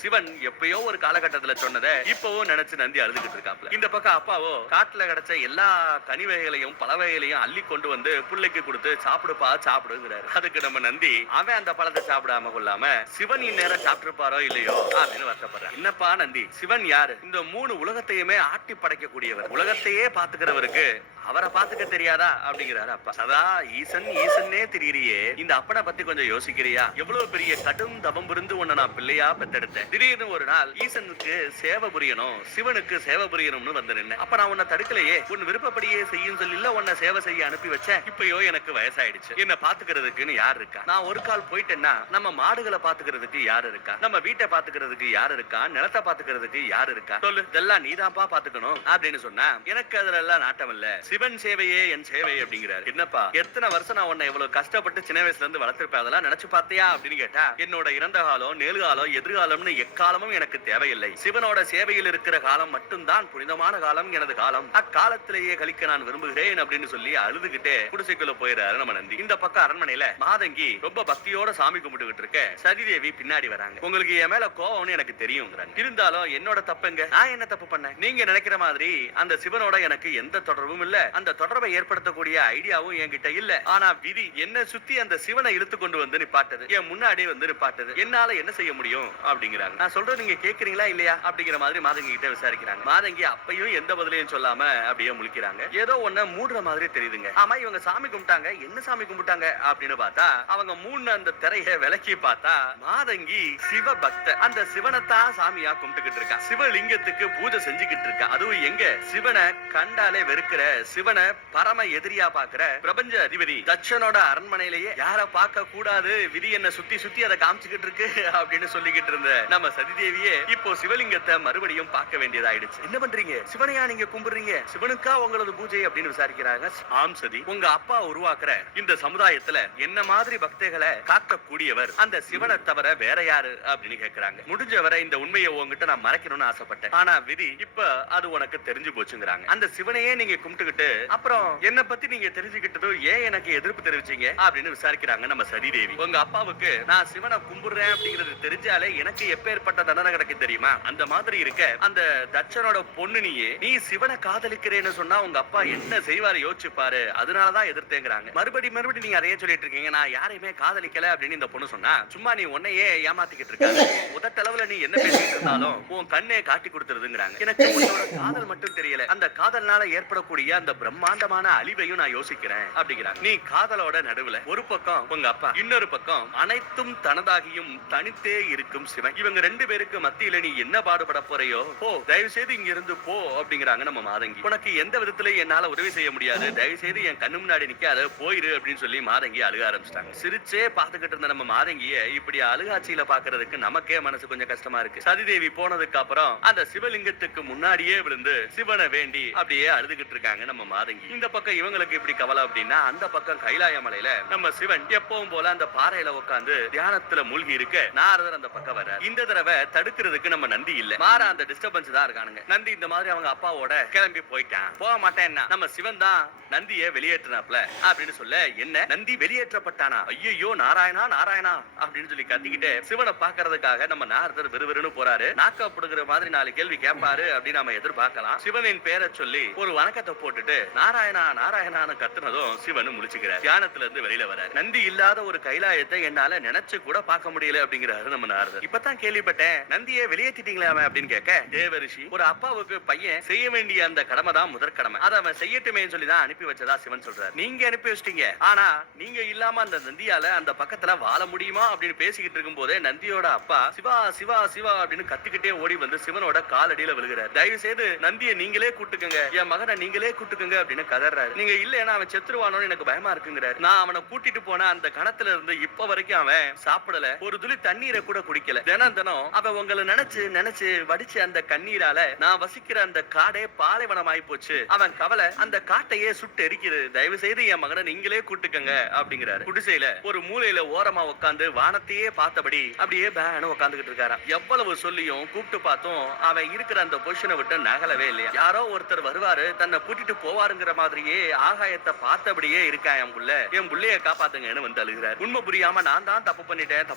சிவன் எப்பயோ ஒரு காலகட்டத்துல சொன்னதை இப்பவும் நினைச்சு நந்தி அழுதுகிட்டு இருக்காப்ல. இந்த பக்கம் அப்பாவோ காட்டுல கிடைச்ச எல்லா கனி வகைகளையும் பல வகைகளையும் அள்ளி கொண்டு வந்து பிள்ளைக்கு கொடுத்து சாப்பிடுப்பா சாப்பிடுங்கிறாரு. அதுக்கு நம்ம நந்தி அவன் அந்த பழத்தை சாப்பிடாம கொள்ளாம சிவன் இந்நேரம் சாப்பிட்டுருப்பாரோ இல்லையோ அப்படின்னு வருத்தப்படுறான். என்னப்பா நந்தி, சிவன் யாரு? இந்த 3 உலகத்தையுமே ஆட்டி படைக்கக்கூடியவர், உலகத்தையே பாத்துக்கிறவருக்கு அவரை பாத்துக்க தெரியாதா அப்படிங்கிறாரு அப்பா. சதா ஈசன் ஈசன்னே திரியிறியே, இந்த அப்பனை பத்தி கொஞ்சம் யோசிக்கிறியா? எவ்வளவு பெரிய கடும் தவம் இருந்து உன்னை நான் பிள்ளையா பெத்தெடுத்தேன். திடீர்னு ஒரு நாள் ஈசனுக்கு சேவை புரியணும், சிவனுக்கு சேவை புரியணும்னு வந்து நின்று. அப்ப நான் உன்னை தடுக்கலையே, உன் விருப்பப்படியே செய்யும் சொல்லில உன்னை சேவை செய்ய அனுப்பி வச்சேன். இப்பயோ எனக்கு வயசாயிடுச்சு, என்ன பாத்துக்கிறதுக்குன்னு யார் இருக்கா? நான் ஒரு கால் போயிட்டேன்னா நம்ம மாடுகளை பாத்துக்கிறதுக்கு யாரு இருக்கா? நம்ம வீட்டை பாத்துக்கிறதுக்கு யாரு இருக்கா? நிலத்தை பாத்துக்கிறதுக்கு யாரு இருக்கா? சொல்லு, இதெல்லாம் நீதான்ப்பா பாத்துக்கணும் அப்படின்னு சொன்னா எனக்கு அதுல எல்லாம் நாட்டம் இல்ல. சிவன் சேவையே என் சேவை அப்படிங்கிறாரு. என்னப்பா, எத்தனை வருஷம் நான் உன்னை இவ்வளவு கஷ்டப்பட்டு சின்ன வயசுல இருந்து வளர்த்திருப்பேன், அதெல்லாம் நினைச்சு பார்த்தியா அப்படின்னு கேட்டா, என்னோட இறந்த காலம் நேர்காலம் எதிர்காலம்னு எக்காலமும் எனக்கு தேவையில்லை. சிவனோட சேவையில் இருக்கிற காலம் மட்டும்தான் புனிதமான காலம், எனது காலம். அக்காலத்திலேயே கழிக்க நான் விரும்புகிறேன் அப்படின்னு சொல்லி அழுதுகிட்டே குடிசைக்குள்ள போயிடாரு நம்ம நந்தி. இந்த பக்கம் அரண்மனையில மாதங்கி ரொம்ப பக்தியோட சாமி கும்பிட்டுக்கிட்டு இருக்க சதிதேவி பின்னாடி வராங்க. உங்களுக்கு என் மேல கோவம்னு எனக்கு தெரியும், இருந்தாலும் என்னோட தப்புங்க, நான் என்ன தப்பு பண்ணேன்? நீங்க நினைக்கிற மாதிரி அந்த சிவனோட எனக்கு எந்த தொடர்பும் இல்ல, அந்த தொடர்பை ஏற்படுத்தக்கூடிய ஐடியாவும் என்கிட்ட இல்ல. ஆனா விதி என்ன சுத்தி அந்த சிவனை இழுத்து கொண்டு வந்து நிப்பாட்டது, என் முன்னாடி வந்து நிப்பாட்டது. என்னால என்ன செய்ய முடியும் அப்படிங்கிறாங்க. நான் சொல்றது நீங்க கேக்குறீங்களா இல்லையா அப்படிங்கிற மாதிரி மாதங்கி கிட்ட விசாரிக்கிறாங்க. மாதங்கி அப்பையும் எந்த பதிலையும் சொல்லாம அப்படியே முழிக்கிறாங்க. ஏதோ ஒன்ன மூடுற மாதிரி தெரியுதுங்க. ஆமா, இவங்க சாமி கும்பிட்டாங்க, என்ன சாமி கும்பிட்டாங்க அப்படின்னு பார்த்தா அவங்க மூணு அந்த திரையை விலக்கி பார்த்தா மாதங்கி சிவ பக்த, அந்த சிவனைத்தான் சாமியா கும்பிட்டுக்கிட்டு இருக்கா. சிவலிங்கத்துக்கு பூஜை செஞ்சுக்கிட்டு இருக்கா. அதுவும் எங்க சிவனை கண்டாலே வெறுக்கிற, சிவனை பரம எதிரியா பாக்குற பிரபஞ்ச அதிபதி தட்சனோட அரண்மனையிலேயே யார பார்க்க கூடாது, விதி என்ன சுத்தி சுத்தி அதை காமிச்சுக்கிட்டு இருக்கு அப்படின்னு சொல்லிக்கிட்டு இருந்த நம்ம சதிதேவியே இப்போ சிவலிங்கத்தை மறுபடியும் பார்க்க வேண்டியதாயிடுச்சு. என்ன பண்றீங்க? சிவனையா நீங்க கும்பிடுறீங்க? சிவனுக்கா உங்களது பூஜை அப்படின்னு விசாரிக்கிறாங்க. ஆம் சதி, உங்க அப்பா உருவாக்குற இந்த சமுதாயத்துல என்ன மாதிரி பக்தர்களை காக்கக்கூடியவர் அந்த சிவனை தவிர வேற யாரு அப்படின்னு கேக்குறாங்க. முடிஞ்ச வரை இந்த உண்மையை உங்ககிட்ட நான் மறைக்கணும்னு ஆசைப்பட்டேன், ஆனா விதி இப்ப அது உனக்கு தெரிஞ்சு போச்சுங்கிறாங்க. அந்த சிவனையே நீங்க கும்பிட்டுக்கிட்டு அப்புறம் என்ன பத்தி நீங்க தெரிஞ்சுக்கிட்டதோ ஏன் எனக்கு எதிர்ப்பு தெரிவிச்சீங்க அப்படின்னு விசாரிக்கிறாங்க நம்ம சதிதேவி. உங்க அப்பாவுக்கு நான் சிவனை கும்பிடுறேன் அப்படிங்கிறது தெரிஞ்சாலே எனக்கு எப்பேற்பட்ட தண்டனை கிடைக்கும் தெரியுமா? அந்த மாதிரி இருக்க அந்த தட்சனோட பொண்ணு நீ சிவனை காதலிக்கிறேன்னு சொன்னா உங்க அப்பா என்ன செய்வாரு யோசிச்சு பாரு, அதனாலதான் எதிர்த்தேங்கிறாங்க. மறுபடி நீங்க அதையே சொல்லிட்டு இருக்கீங்க, நான் யாரையுமே காதலிக்கல அப்படின்னு இந்த பொண்ணு சொன்னா, சும்மா நீ உன்னையே ஏமாத்திக்கிட்டு இருக்காங்க, முதட்டளவுல நீ என்ன பேசிட்டு இருந்தாலும் உன் கண்ணே காட்டி கொடுத்துருதுங்கிறாங்க. எனக்கு உன்னோட காதல் மட்டும் தெரியல, அந்த காதல்னால ஏற்படக்கூடிய அந்த பிரம்மாண்டமான அழிவையும் நான் யோசிக்கிறேன் அப்படிங்கிறாங்க. நீ காதலோட நடுவுல ஒரு பக்கம் உங்க அப்பா, இன்னொரு பக்கம் அனைத்தும் தனதாகியும் தனித்தே இருக்கும் சிவன். இவங்க 2 பேருக்கு மத்தியில நீ என்ன பாடுபட போறையோ போ, தயவு செய்து இங்க இருந்து போ அப்படிங்கிறாங்க நம்ம மாதங்கி. உனக்கு எந்த விதத்திலயும் என்னால உதவி செய்ய முடியாது, தயவு செய்து என் கண்ணு முன்னாடி நிக்காத, போயிரு அப்படின்னு சொல்லி மாதங்கி அழுக ஆரம்பிச்சிட்டாங்க. சிரிச்சே பாத்துக்கிட்டு இருந்த நம்ம மாதங்கிய இப்படி அழுகாட்சியில பாக்குறதுக்கு நமக்கே மனசு கொஞ்சம் கஷ்டமா இருக்கு. சதிதேவி போனதுக்கு அப்புறம் அந்த சிவலிங்கத்துக்கு முன்னாடியே விழுந்து சிவனை வேண்டி அப்படியே அழுதுகிட்டு இருக்காங்க நம்ம மாதங்கி. இந்த பக்கம் இவங்களுக்கு இப்படி கவலை அப்படின்னா அந்த பக்கம் கைலாய மலையில நம்ம சிவன் எப்பவும் போல அந்த பாறையில உட்கார்ந்து தியானத்துல மூழ்கி இருக்க நாரதர் அந்த பக்கம் வர இந்த தடவை தடுக்கிறதுக்கு நம்ம நந்தி இல்ல, மாறா அந்த டிஸ்டர்பன்ஸ் தான் இருக்கானுங்க. நந்தி இந்த மாதிரி அவங்க அப்பாவோட கிளம்பி போயிட்டான். போக மாட்டேன்னா நம்ம சிவன் தான் நந்தியை வெளியேற்றினாப்ல அப்படின்னு சொல்ல, என்ன நந்தி வெளியேற்றப்பட்டானா, ஐயோ நாராயணா நாராயணா அப்படின்னு சொல்லி கத்திக்கிட்டு சிவனை பாக்குறதுக்காக நம்ம நாரதர் விறுவிறுன்னு போறாரு. நாக்க புடுங்குற மாதிரி 4 கேள்வி கேட்பாரு அப்படின்னு நம்ம எதிர்பார்க்கலாம். சிவனின் பேரை சொல்லி ஒரு வணக்கத்தை போட்டுட்டு நாராயணா நாராயணான்னு கத்துனதும் சிவன் முழிச்சுக்கிறார். தியானத்துல இருந்து வெளியில வர நந்தி இல்லாத ஒரு கைலாயத்தை என்னால நினைச்சு கூட பார்க்க முடியல அப்படிங்கிறாரு நம்ம நாரதர். இப்பதான் கேள்விப்பட்டேன் நந்தியை வெளியேற்றிட்டீங்களா அப்படின்னு கேட்க, தேவரிஷி ஒரு அப்பாவுக்கு பையன் செய்ய வேண்டிய அந்த கடமை தான் முதற் கடமை, அதை அவன் செய்யட்டுமே சொல்லி தான் அனுப்பி வச்சதா சிவன் சொல்றாரு. நீங்க அனுப்பி வச்சிட்டீங்க, ஆனா நீங்க இல்லாம அந்த நந்தியால அந்த பக்கத்துல வாழ முடியுமா அப்படின்னு பேசிக்கிட்டு இருக்கும் போதே நந்தியோட அப்பா சிவா சிவா சிவா அப்படின்னு கத்திக்கிட்டே ஓடி வந்து சிவனோட காலடியில விழுகிறார். தயவு செய்து நந்தியை நீங்களே கூட்டுக்குங்க, என் மகனை நீங்களே கூட்டுக்குங்க அப்படின்னு கதறாரு. நீங்க இல்லைன்னா அவன் செத்துருவானோன்னு எனக்கு பயமா இருக்குங்கிறாரு. நான் அவனை கூட்டிட்டு போன அந்த கணத்துல இருந்து இப்ப வரைக்கும் அவன் சாப்பிடல, ஒரு துளி தண்ணீரை கூட குடிக்கல. தினம் தினம் அவன் உங்களை நினைச்சு நினைச்சு வடிச்ச அந்த கண்ணீரால நான் வசிக்கிற அந்த காடே பாலைவனம் ஆயி போச்சு. அவன் கவலை அந்த காட்டையே சுட்டு எரிக்குது. தயவு செய்து என் மகனை நீங்களே கூட்டுக்கங்க அப்படிங்கிறாரு. குடிசையில ஒரு மூலையில ஓரமா உட்காந்து வானத்தையே பார்த்தபடி அப்படியே பேனு உட்காந்துக்கிட்டு இருக்காராம். எவ்வளவு சொல்லியும் கூப்பிட்டு பார்த்தோம் அவன் இருக்கிற அந்த பொசிஷனை விட்டு நகலவே இல்லையா. யாரோ ஒருத்தர் வருவாரு தன்னை கூட்டிட்டு போவாருங்கிற மாதிரியே ஆகாயத்தை பார்த்தபடியே இருக்கா. என் புள்ளைய காப்பாத்துங்கன்னு வந்து அழுகிறார். உண்மை புரியாம நான் தான் தப்பு பண்ணிட்டேன்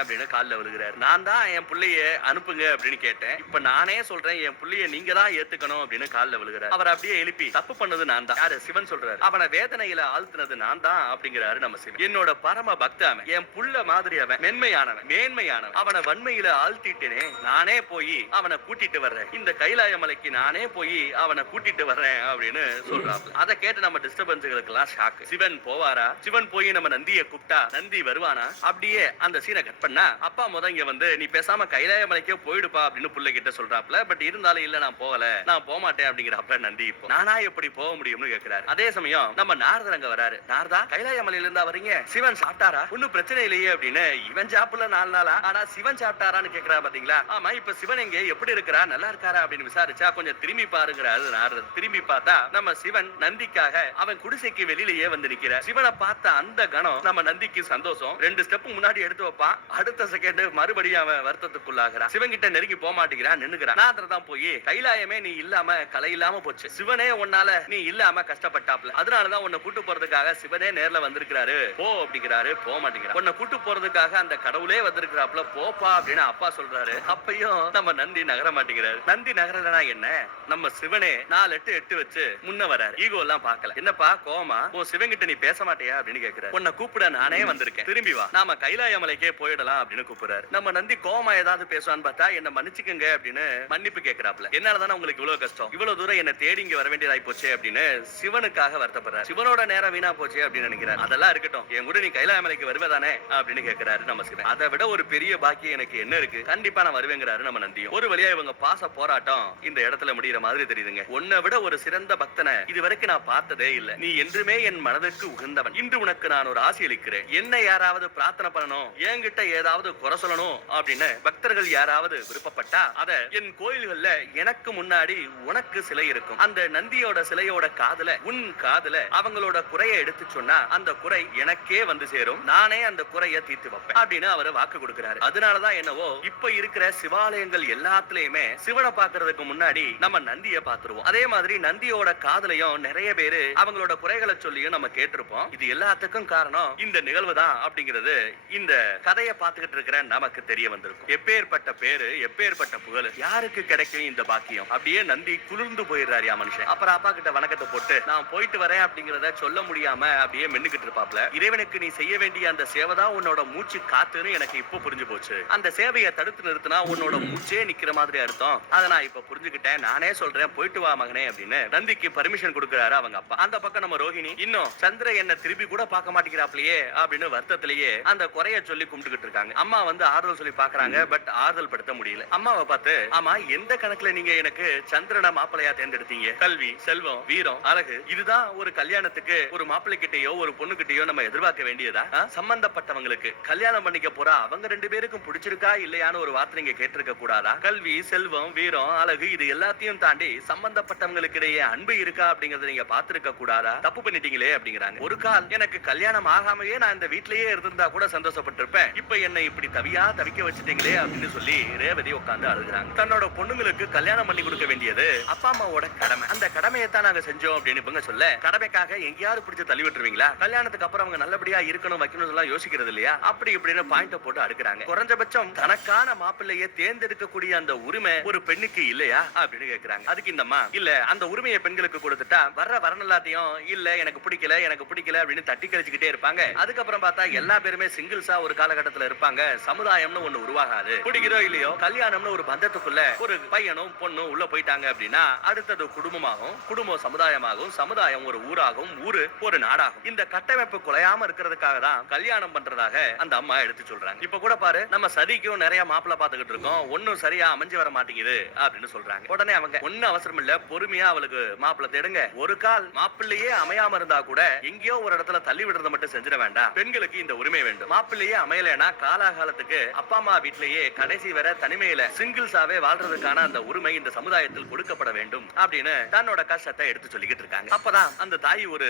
அப்படின்னு கால்ல விழுகிறார். நான் தான் என் புள்ளைய அனுப்புங்க அப்படின்னு கேட்டேன், இப்ப நானே சொல்றேன் என் புள்ளைய நீங்க தான் ஏத்துக்கணும் அப்படின்னு கால்ல விழுகிறார். அவர் அப்படியே எழுப்பி தப்பு பண்ணது நான் தான். யாரு சிவன் சொல்றாரு. அவனை வேதனையில ஆழ்த்தினது நான் தான் அப்படிங்கிறாரு நம்ம சிவன். என்னோட பரம பக்தன், என் புள்ள மாதிரி அவன் மென்மையானவன் மேன்மையானவன், அவனை வன்மையில ஆழ்த்திட்டேனே, நானே போய் அவனை கூட்டிட்டு வர்றேன், இந்த கைலாய மலைக்கு நானே போய் அவனை கூட்டிட்டு வர்றேன் அப்படின்னு சொல்றாங்க. அதை கேட்டு நம்ம டிஸ்டர்பன்ஸ்களுக்கு எல்லாம் ஷாக். சிவன் போவாரா, சிவன் போய் நம்ம நந்தியை கூப்பிட்டா நந்தி வருவானா, அப்படியே அந்த சீனை கட் பண்ணா அப்பா முதங்க வந்து நீ பேசாம கைலாய மலைக்கே போயிடுப்பா அப்படின்னு புள்ள கிட்ட சொல்றாப்ல. பட் இருந்தாலும் இல்ல நான் போகல, நான் போக மாட்டேன் அப்படிங்கிறப்ப நந்தி இப்போ நானா எப்படி போக முடியும்னு கேட்கிறாரு. அதே சமயம் நம்ம நாரதர் அங்க வராரு. நாரதா கைலாய மலையில இருந்தா வரீங்க, சிவன் சாப்பிட்டாரா, ஒன்னும் பிரச்சனை இல்லையே அப்படின்னு. இவன் சாப்பிடல 4 நாளா, ஆனா சிவன் சாப்பிட்டாரான்னு கேக்குறா பாத்தீங்களா. ஆமா இப்ப சிவன் எங்க எப்படி இருக்கிறா, நல்லா இருக்காரா அப்படின்னு விசாரிச்சா கொஞ்சம் திரும்பி பாருங்கிறாரு நாரதர். திரும்பி பார்த்தா நம்ம சிவன் நந்திக்காக அவன் குடிசைக்கு வெளியிலேயே வந்து நிக்கிறார். சிவனை பார்த்த அந்த கணம் நம்ம நந்திக்கு சந்தோஷம். 2 ஸ்டெப் முன்னாடி எடுத்து வைப்பான், அடுத்த செகண்ட் மறுபடியும் அவன் வருத்தத்துக்குள்ளாகிறான். சிவன் கிட்ட நெருங்கி போக மாட்டேங்கிறான், நின்னுக்கிறான். நாரதர் தான் போய் கைலாயமே நீ இல்லாம கலை இல்லாம போச்சு, சிவனே உன்னால நீ இல்லாம கஷ்டப்பட்டாப்ல, அதனாலதான் உன்னை கூட்டு போறதுக்காக சிவனே நேர்ல வந்திருக்கிறாரு, போ அப்படிங்கிறாரு. போக மாட்டேங்கிறான். உன்னை கூட்டு போறதுக்காக அந்த கடவுளே வந்திருக்கிறாப்ல, போப்பா அப்படின்னு அப்பா சொல்றாரு. அப்பையும் நம்ம நந்தி நகர மாட்டேங்கிறாரு. நந்தி நகரலனா என்ன, நம்ம சிவனே 4 எட்டு எட்டு வச்சு முன்ன வராரு. ஈகோ எல்லாம் பார்க்கல. என்னப்பா கோமா, ஓ சிவன் கிட்ட நீ பேச மாட்டியா அப்படின்னு கேக்குறாரு. உன்னை கூப்பிட நானே வந்திருக்கேன், திரும்பி வா, நாம கைலாய மலைக்கே போயிடலாம் அப்படின்னு கூப்பிடுறாரு. நம்ம நந்தி கோமா ஏதாவது பேசுவான்னு பார்த்தா என்ன மன்னிச்சுக்கங்க அப்படின்னு மன்னிப்பு கேட்கிறாப்ல. என்னாலதானே உங்களுக்கு இவ்வளவு கஷ்டம், இவ்வளவு தூரம் என்ன தேடி இங்க வர வேண்டியதாய் போச்சு அப்படின்னு சிவனுக்காக வருத்தப்படுறாரு. சிவனோட நேரம் வீணா போச்சு அப்படின்னு நினைக்கிறாரு. அதெல்லாம் இருக்கட்டும், என் கூட நீ கைலாய மலைக்கு வருவதானே அப்படின்னு கேட்கிறாரு நம்ம சிவன். அதை விட ஒரு பெரிய பாக்கியம் எனக்கு என்ன இருக்கு, கண்டிப்பா நான் வருவேங்கிறாரு நம்ம நந்தியும். ஒரு வழியா இவங்க பாச போராட்டம் இந்த இடத்துல முடிகிற மாதிரி தெரியுதுங்க. உன்னை விட ஒரு சிறந்த பக்தனை இதுவரைக்கும் நான் பார்த்ததே இல்ல, நீ என்றுமே என் மனதுக்கு உகந்தவன். இன்று உனக்கு நான் ஒரு ஆசை அளிக்கிறேன், என்ன யாராவது பிரார்த்தனை பண்ணணும், என்கிட்ட ஏதாவது குறை சொல்லணும் அப்படின்னு பக்தர்கள் யாராவது விருப்பப்பட்டா அத என் கோயில்கள்ல எனக்கு முன்னாடி உனக்கு சிலை இருக்கும், அந்த நந்தியோட சிலையோட காதுல உன் காதுல அவங்களோட குறையை எடுத்து சொன்னா அந்த குறை எனக்கே வந்து சேரும், நானே அந்த குறையை தீர்த்து வைப்பேன் அப்படின்னு அவரு வாக்கு கொடுக்கிறாரு. அதனாலதான் என்னவோ இப்ப இருக்கிற சிவாலயங்கள் எல்லாத்துலயுமே சிவனை பாக்குறதுக்கு முன்னாடி நம்ம நந்தியை பாத்துருவோம். அதே மாதிரி நந்தியோட காதுலயும் நிறைய பேரு அவங்களோட குறைகளை சொல்லியும் நம்ம கேட்டிருப்போம். இது எல்லாத்துக்கும் காரணம் இந்த நிகழ்வு தான் அப்படிங்கிறது இந்த கதையை பார்த்துக்கிட்டு இருக்கிற நமக்கு தெரிய வந்திருக்கும். எப்பேற்பட்ட பேரு, எப்பேற்பட்ட புகழ் யாருக்கு கிடைக்கும் இந்த பாக்கியம். அப்படியே நந்தி குளிர்ந்து போயிடுறாரு மனுஷன். அப்புறம் அப்பா கிட்ட வணக்கத்தை போட்டு நான் போயிட்டு வரேன் அப்படிங்கறத சொல்ல முடியாம அப்படியே மென்னுக்கிட்டு இருப்பாப்ல. இறைவனுக்கு நீ செய்ய வேண்டிய அந்த சேவை தான் உன்னோட மூச்சு காத்துன்னு எனக்கு இப்ப புரிஞ்சு போச்சு, அந்த சேவையை தடுத்து நிறுத்தினா உன்னோட மூச்சே நிக்கிற மாதிரி அர்த்தம், அதை நான் இப்ப புரிஞ்சுக்கிட்டேன், நானே சொல்றேன் போயிட்டு வா மகனே அப்படின்னு நந்திக்கு பர்மிஷன் கொடுக்கிறாரு அவங்க அப்பா. அந்த பக்கம் நம்ம ரோஹிணி இன்னும் சந்திர என்ன திருப்பி கூட பார்க்க மாட்டேங்கிறாப்லயே அப்படின்னு வருத்தத்திலேயே அந்த குறைய சொல்லி கும்பிட்டுக்கிட்டு இருக்காங்க. அம்மா வந்து ஆறுதல் சொல்லி பாக்குறாங்க, பட் ஆறுதல் படுத்த முடியல. அம்மாவை பார்த்து ஆமா எந்த கணக்குல நீங்க எனக்கு சந்திரனை மாப்பிளையா தேர்ந்தெடுத்தீங்க, கல்வி செல்வம் வீரம் அழகு இதுதான் ஒரு கல்யாணத்துக்கு ஒரு மாப்பிள்ளை கிட்டயோ ஒரு பொண்ணு கிட்டயோ நம்ம எதிர்பார்க்க வேண்டியதா, சம்பந்தப்பட்டவங்களுக்கு கல்யாணம் பண்ணிக்க போறா அவங்க 2 பேருக்கும் பிடிச்சிருக்கா இல்லையான்னு ஒரு வார்த்தை நீங்க கேட்டிருக்க கூடாதா, கல்வி செல்வம் வீரம் அழகு இது எல்லாத்தையும் தாண்டி சம்பந்தப்பட்டவங்களுக்கு இடையே அன்பு இருக்கா அப்படிங்கறத நீங்க பாத்துருக்க கூடாதா, தப்பு பண்ணிட்டீங்களே அப்படிங்கிற அப்படிங்கிறாங்க. ஒரு கால் எனக்கு கல்யாணம் ஆகாமயே நான் இந்த வீட்லயே இருந்திருந்தா கூட சந்தோஷப்பட்டிருப்பேன். இப்ப என்னை இப்படி தவியா தவிக்க வச்சுட்டீங்களே அப்படின்னு சொல்லி ரேவதி உட்கார்ந்து அழுகுறாங்க. தன்னோட பொண்ணுங்களுக்கு கல்யாணம் பண்ணி கொடுக்க வேண்டியது அப்பா அம்மாவோட கடமை. அந்த கடமையை தான் நாங்க செஞ்சோம் அப்படின்னு இவங்க சொல்ல, கடமைக்காக எங்கேயாவது பிடிச்சு தள்ளி விட்டுருவீங்களா? கல்யாணத்துக்கு அப்புறம் அவங்க நல்லபடியா இருக்கணும் வைக்கணும் எல்லாம் யோசிக்கிறது இல்லையா? அப்படி இப்படின்னு பாயிண்ட போட்டு அடுக்குறாங்க. குறைஞ்சபட்சம் தனக்கான மாப்பிள்ளையை தேர்ந்தெடுக்கக்கூடிய அந்த உரிமை ஒரு பெண்ணுக்கு இல்லையா அப்படின்னு கேக்குறாங்க. அதுக்கு இந்த அம்மா, இல்ல அந்த உரிமையை பெண்களுக்கு கொடுத்துட்டா வர்ற வரலாத்தையும் இல்ல எனக்கு பிடிக்கல அப்படின்னு தட்டி கழிச்சுக்கிட்டே இருப்பாங்க. அதுக்கப்புறம் பார்த்தா எல்லா பேருமே சிங்கிள்ஸா ஒரு காலகட்டத்துல இருப்பாங்க. சமுதாயம்னு ஒண்ணு உருவாகாது. பிடிக்கிறோ இல்லையோ கல்யாணம்னு ஒரு பந்தத்துக்குள்ள ஒரு பையனும் பொண்ணும் உள்ள போயிட்டாங்க அப்படின்னா அடுத்தது குடும்பமாகும், குடும்பம் சமுதாயமாகும், சமுதாயம் ஒரு ஊராகும், ஊரு ஒரு நாடாகும். இந்த கட்டமைப்பு குலையாம இருக்கிறதுக்காக தான் கல்யாணம் பண்றதாக அந்த அம்மா எடுத்து சொல்றாங்க. இப்ப கூட பாரு, நம்ம சதிக்கும் நிறைய மாப்பிள்ளை பாத்துக்கிட்டு இருக்கோம், ஒன்னும் சரியா அமைஞ்சு வர மாட்டேங்குது அப்படின்னு சொல்றாங்க. உடனே அவங்க ஒன்னும் அவசரம் இல்ல, பொறுமையா அவளுக்கு மாப்பிள்ளை தேடுங்க. ஒரு கால் மாப்பிள்ளையே அமையாம இருந்தா கூட எங்கேயோ ஒரு இடத்துல தள்ளி விடுறத மட்டும் செஞ்சிட வேண்டாம். பெண்களுக்கு இந்த உரிமை வேண்டும். மாப்பிள்ளையே அமையலைன்னா காலாகாலத்துக்கு அப்பா அம்மா வீட்டிலேயே கடைசி வரை தனிமையில சிங்கிள்ஸாவே வாழ்றதுக்கான அந்த உரிமை இந்த சமுதாயத்தில் கொடுக்கப்பட வேண்டும் அப்படின்னு தன்னோட கஷ்டத்தை எடுத்து சொல்லிக்கிட்டு இருக்காங்க. அப்பதான் அந்த தாய் ஒரு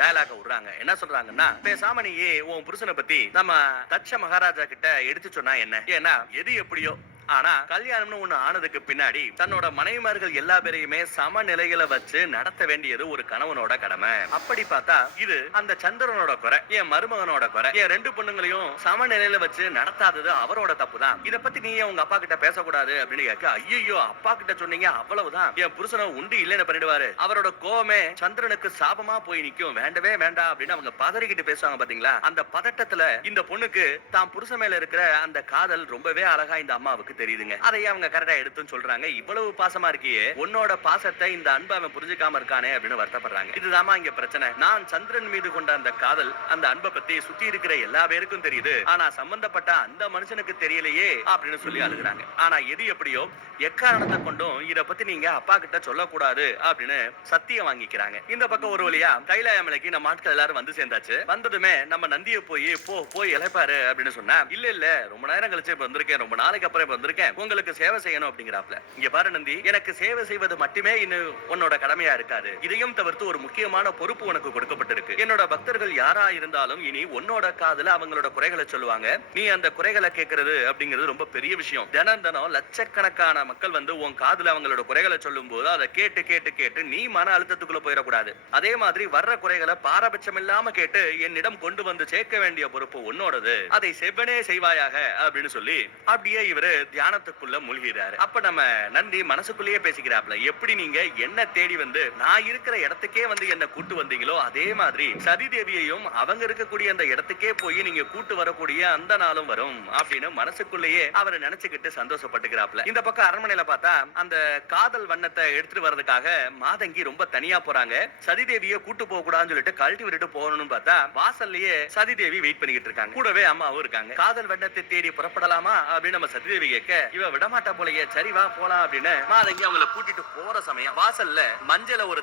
டயலாக விடுறாங்க. என்ன சொல்றாங்கன்னா, பேசாம நீயே உன் புருஷனை பத்தி நம்ம தட்ச மகாராஜா கிட்ட எடுத்து சொன்னா என்ன? ஏன்னா எது எப்படியோ, ஆனா கல்யாணம்னு ஒண்ணு ஆனதுக்கு பின்னாடி தன்னோட மனைவிமார்கள் எல்லா பேரையுமே சமநிலையில வச்சு நடத்த வேண்டியது ஒரு கணவனோட கடமை. அப்படி பார்த்தா இது அந்த சந்திரனோட குறை, என் மருமகனோட குறை. என் ரெண்டு பொண்ணுங்களையும் சமநிலையில வச்சு நடத்தாதது அவரோட தப்பு தான். இத பத்தி நீ உங்க அப்பா கிட்ட பேசக்கூடாது அப்படின்னு கேட்க, ஐயோ அப்பா கிட்ட சொன்னீங்க அவ்வளவுதான், என் புருஷனை உண்டு இல்லைன்னு பண்ணிடுவாரு. அவரோட கோவமே சந்திரனுக்கு சாபமா போய் நிக்கும், வேண்டவே வேண்டாம் அப்படின்னு அவங்க பதறிக்கிட்டு பேசுவாங்க பாத்தீங்களா? அந்த பதட்டத்துல இந்த பொண்ணுக்கு தான் புருஷன் மேல இருக்கிற அந்த காதல் ரொம்பவே அழகா இந்த அம்மாவுக்கு தெரியுதுங்க. அதை அவங்க கரெக்டா எடுத்துன்னு சொல்றாங்க. இவ்வளவு பாசமா இருக்கியே, உன்னோட பாசத்தை இந்த அன்பை அவன் புரிஞ்சுக்காம இருக்கானே அப்படின்னு வருத்தப்படுறாங்க. இதுதான் இங்க பிரச்சனை. நான் சந்திரன் மீது கொண்ட அந்த காதல், அந்த அன்பை பத்தி சுத்தி இருக்கிற எல்லா பேருக்கும் தெரியுது, ஆனா சம்பந்தப்பட்ட அந்த மனுஷனுக்கு தெரியலையே அப்படின்னு சொல்லி அழுகுறாங்க. ஆனா எது எப்படியோ எக்காரணத்தை கொண்டும் இத பத்தி நீங்க அப்பா கிட்ட சொல்லக்கூடாது அப்படின்னு சத்தியம் வாங்கிக்கிறாங்க. இந்த பக்கம் ஒரு வழியா கைலாய மலைக்கு நம்ம ஆட்கள் எல்லாரும் வந்து சேர்ந்தாச்சு. வந்ததுமே நம்ம நந்தியை போய் இழைப்பாரு அப்படின்னு சொன்னா, இல்ல ரொம்ப நேரம் கழிச்சு வந்திருக்கேன், ரொம்ப நாளைக்கு அப்புறம் வந்திருக்கேன், உங்களுக்கு சேவை செய்யணும் அப்படிங்கிறாப்ல. இங்க பாரு நந்தி, எனக்கு சேவை செய்வது மட்டுமே இன்னும் உன்னோட கடமையா இருக்காது. இதையும் தவிர்த்து ஒரு முக்கியமான பொறுப்பு உனக்கு கொடுக்கப்பட்டிருக்கு. என்னோட பக்தர்கள் யாரா இருந்தாலும் இனி உன்னோட காதுல அவங்களோட குறைகளை சொல்லுவாங்க. நீ அந்த குறைகளை கேட்கறது அப்படிங்கிறது ரொம்ப பெரிய விஷயம். தினம் லட்சக்கணக்கான மக்கள் வந்து உன் காதுல அவங்களோட குறைகளை சொல்லும் போது அதை கேட்டு நீ மன அழுத்தத்துக்குள்ள போயிடக்கூடாது. அதே மாதிரி வர்ற குறைகளை பாரபட்சம் இல்லாம கேட்டு என்னிடம் கொண்டு வந்து சேர்க்க வேண்டிய பொறுப்பு உன்னோடது. அதை செவ்வனே செய்வாயாக அப்படின்னு சொல்லி அப்படியே இவரு தியானத்துக்குள்ள மூழ்கிறாரு. அப்ப நம்ம நந்தி மனசுக்குள்ளேயே பேசிக்கிறாப்ல, எப்படி நீங்க என்ன தேடி வந்து நான் இருக்கிற இடத்துக்கே வந்து என்ன கூட்டு வந்தீங்களோ அதே மாதிரி சதி தேவியையும் அவங்க இருக்கக்கூடிய அந்த இடத்துக்கே போய் நீங்க கூட்டு வரக்கூடிய அந்த நாளும் வரும் அப்படின்னு மனசுக்குள்ளேயே அவர் நினைச்சுக்கிட்டு சந்தோஷப்பட்டுக்கிறாப்ல. இந்த பக்கம் அரண்மனையில பார்த்தா அந்த காதல் வண்ணத்தை எடுத்துட்டு வர்றதுக்காக மாதங்கி ரொம்ப தனியா போறாங்க. சதி தேவியை கூட்டு போக கூடாதுன்னு சொல்லிட்டு கழட்டி விட்டுட்டு போகணும்னு பார்த்தா வாசல்லையே சதி தேவி வெயிட் பண்ணிக்கிட்டு இருக்காங்க. கூடவே அம்மாவும் இருக்காங்க. காதல் வண்ணத்தை தேடி புறப்படலாமா அப்படின்னு நம்ம சதி தேவி கேட்க, இவ விடமாட்டா போலயே, சரி வா போலாம் அப்படின்னு மாதங்கி அவங்களை கூட்டிட்டு போற சமயம் வாசல்ல மஞ்சள ஒரு